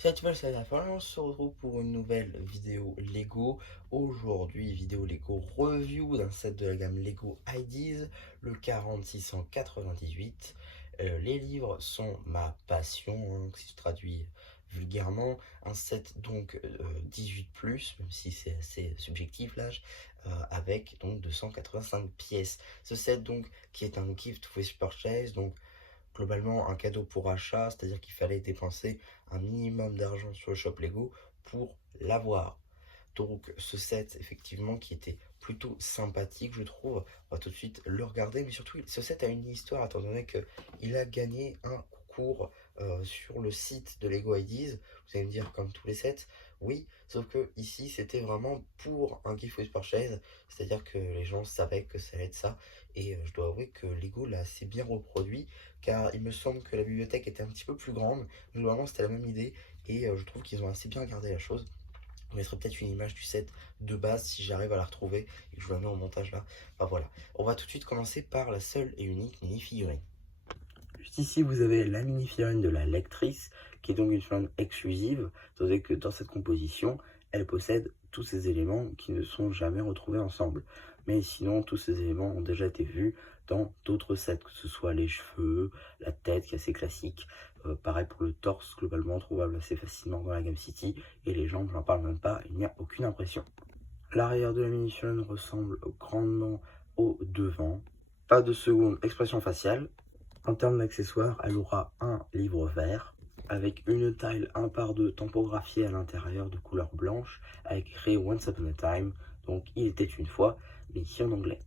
Salut tout le monde, c'est la fin. On se retrouve pour une nouvelle vidéo Lego. Aujourd'hui, vidéo Lego review d'un set de la gamme Lego Ideas, le 4698. Les livres sont ma passion, hein, si je traduis vulgairement. Un set donc 18+, même si c'est assez subjectif l'âge, avec donc 285 pièces. Ce set donc qui est un gift with purchase, donc globalement un cadeau pour achat, c'est-à-dire qu'il fallait dépenser un minimum d'argent sur le shop Lego pour l'avoir. Donc ce set, effectivement, qui était plutôt sympathique, je trouve. On va tout de suite le regarder, mais surtout, ce set a une histoire, étant donné qu'il a gagné un concours sur le site de Lego Ideas. Vous allez me dire, comme tous les sets, oui, sauf que ici, c'était vraiment pour un gift with purchase, c'est-à-dire que les gens savaient que ça allait être ça, et je dois avouer que Lego l'a assez bien reproduit, car il me semble que la bibliothèque était un petit peu plus grande, mais globalement, c'était la même idée, et je trouve qu'ils ont assez bien gardé la chose. Je mettrai peut-être une image du set de base si j'arrive à la retrouver et que je la mets au montage là. Enfin voilà. On va tout de suite commencer par la seule et unique mini-figurine. Juste ici, vous avez la mini-figurine de la lectrice, qui est donc une figurine exclusive, tandis que dans cette composition, elle possède tous ces éléments qui ne sont jamais retrouvés ensemble. Mais sinon, tous ces éléments ont déjà été vus dans d'autres sets, que ce soit les cheveux, la tête, qui est assez classique. Pareil pour le torse, globalement trouvable assez facilement dans la gamme City. Et les jambes, j'en parle même pas, il n'y a aucune impression. L'arrière de la mini-figurine ressemble grandement au devant. Pas de seconde expression faciale. En termes d'accessoires, elle aura un livre vert avec une taille 1 par 2 tampographiée à l'intérieur de couleur blanche avec écrit Once Upon a Time, donc il était une fois, mais ici en anglais.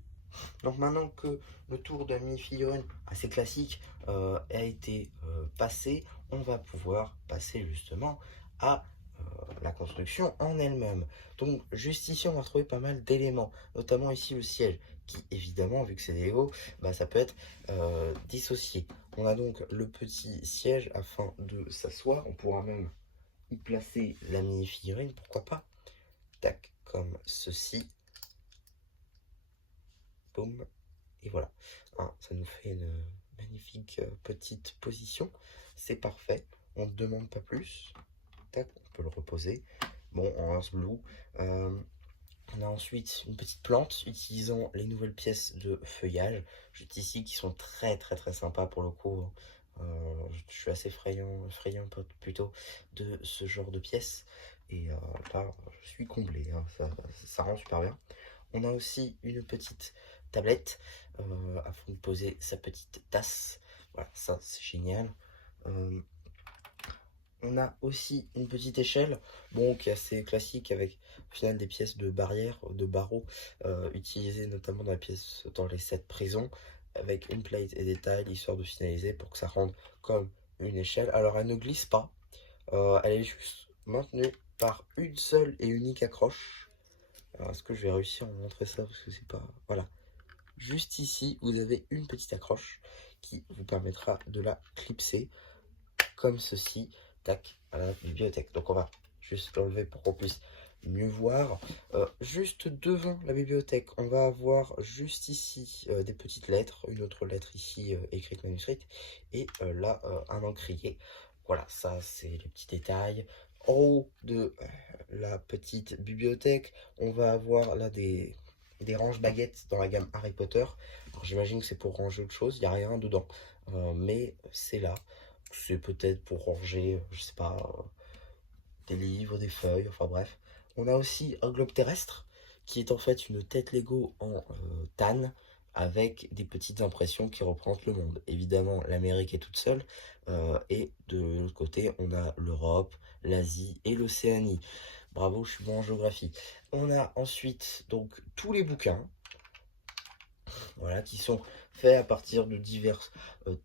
Donc maintenant que le tour de la mini-figurine assez classique a été passé, on va pouvoir passer justement à la construction en elle-même. Donc juste ici on va retrouver pas mal d'éléments, notamment ici le siège, qui évidemment, vu que c'est des Lego, bah, ça peut être dissocié. On a donc le petit siège afin de s'asseoir, on pourra même y placer la mini-figurine, pourquoi pas. Tac, comme ceci. Boum. Et voilà. Hein, ça nous fait une magnifique petite position. C'est parfait. On ne demande pas plus. Tac, on peut le reposer. Bon, en Earth Blue. On a ensuite une petite plante utilisant les nouvelles pièces de feuillage. Juste ici, qui sont très très très sympas pour le coup. Je suis assez friand plutôt de ce genre de pièces. Et là, je suis comblé, hein. Ça rend super bien. On a aussi une petite tablette afin de poser sa petite tasse. Voilà, ça c'est génial. Euh, on a aussi une petite échelle, bon, qui est assez classique avec au final des pièces de barrière, de barreaux, utilisées notamment dans les sets prisons, avec une plate et des tailles, histoire de finaliser pour que ça rende comme une échelle. Alors elle ne glisse pas, elle est juste maintenue par une seule et unique accroche. Alors est-ce que je vais réussir à vous montrer ça parce que c'est pas... Voilà. Juste ici, vous avez une petite accroche qui vous permettra de la clipser comme ceci, tac, à la bibliothèque. Donc on va juste l'enlever pour qu'on puisse mieux voir. Juste devant la bibliothèque, on va avoir juste ici des petites lettres, une autre lettre ici écrite manuscrite, et là un encrier. Voilà, ça c'est les petits détails. En haut de la petite bibliothèque, on va avoir là des range-baguettes dans la gamme Harry Potter. Alors j'imagine que c'est pour ranger autre chose, il n'y a rien dedans. Mais c'est là. C'est peut-être pour ranger, je sais pas, des livres, des feuilles, enfin bref. On a aussi un globe terrestre, qui est en fait une tête Lego en tanne, avec des petites impressions qui représentent le monde. Évidemment, l'Amérique est toute seule, et de l'autre côté, on a l'Europe, l'Asie et l'Océanie. Bravo, je suis bon en géographie. On a ensuite donc tous les bouquins, voilà, qui sont faits à partir de diverses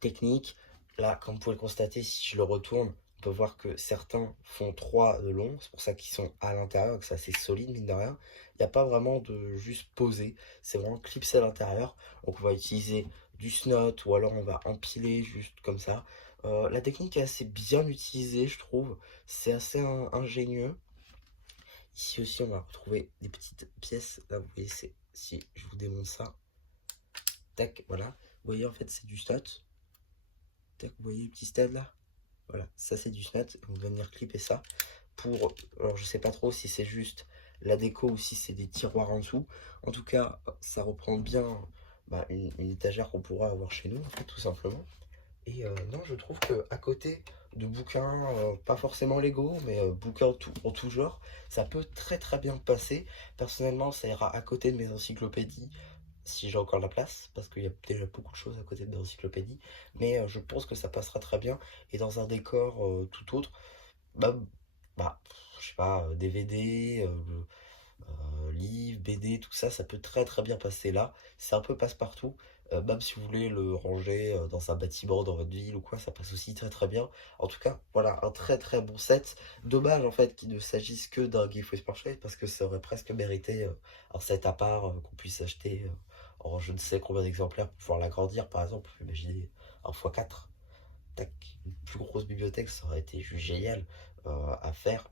techniques. Là, comme vous pouvez le constater, si je le retourne, on peut voir que certains font 3 de long, c'est pour ça qu'ils sont à l'intérieur, que c'est assez solide, mine de rien. Il n'y a pas vraiment de juste poser, c'est vraiment clipsé à l'intérieur. Donc on va utiliser du snot, ou alors on va empiler juste comme ça. La technique est assez bien utilisée, je trouve. C'est assez ingénieux. Ici aussi, on va retrouver des petites pièces. Là, vous voyez, si je vous démontre ça, tac, voilà. Vous voyez, en fait, c'est du stot. Tac, vous voyez le petit stade là? Voilà, ça c'est du snat. On va venir clipper ça pour... Alors je sais pas trop si c'est juste la déco ou si c'est des tiroirs en dessous. En tout cas, ça reprend bien une étagère qu'on pourra avoir chez nous, en fait, tout simplement. Et non, je trouve que à côté de bouquins, pas forcément Lego, mais bouquins en tout genre, ça peut très très bien passer. Personnellement, ça ira à côté de mes encyclopédies, si j'ai encore la place, parce qu'il y a déjà beaucoup de choses à côté de mes encyclopédies. Mais je pense que ça passera très bien. Et dans un décor tout autre, bah, je sais pas, DVD, livres, BD, tout ça, ça peut très très bien passer là. C'est un peu passe-partout. Même si vous voulez le ranger dans un bâtiment, dans votre ville ou quoi, ça passe aussi très très bien. En tout cas, voilà, un très très bon set. Dommage en fait qu'il ne s'agisse que d'un Giveaway Sport parce que ça aurait presque mérité un set à part qu'on puisse acheter en je ne sais combien d'exemplaires pour pouvoir l'agrandir par exemple. Imaginez un x4. Tac, une plus grosse bibliothèque, ça aurait été juste génial à faire.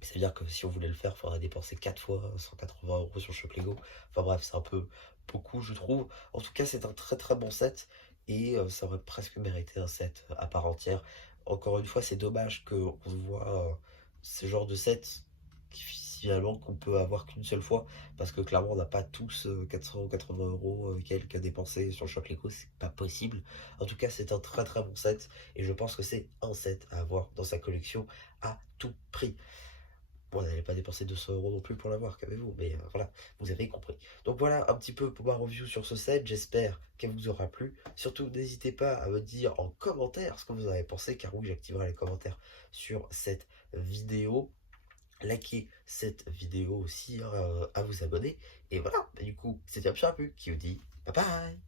C'est-à-dire que si on voulait le faire, il faudrait dépenser 4 fois 180 € sur Shop Lego. Enfin bref, c'est un peu beaucoup, je trouve. En tout cas, c'est un très très bon set et ça aurait presque mérité un set à part entière. Encore une fois, c'est dommage qu'on voit ce genre de set qui finalement qu'on peut avoir qu'une seule fois parce que clairement, on n'a pas tous 480 € quelques à dépenser sur Shop Lego, c'est pas possible. En tout cas, c'est un très très bon set et je pense que c'est un set à avoir dans sa collection à tout prix. Bon, vous n'allez pas dépenser 200 € non plus pour l'avoir, qu'avez-vous, mais voilà, vous avez compris. Donc voilà un petit peu pour ma review sur ce set, j'espère qu'elle vous aura plu. Surtout, n'hésitez pas à me dire en commentaire ce que vous en avez pensé, car oui, j'activerai les commentaires sur cette vidéo. Likez cette vidéo aussi, hein, à vous abonner. Et voilà, du coup, c'était un petit peu qui vous dit bye bye.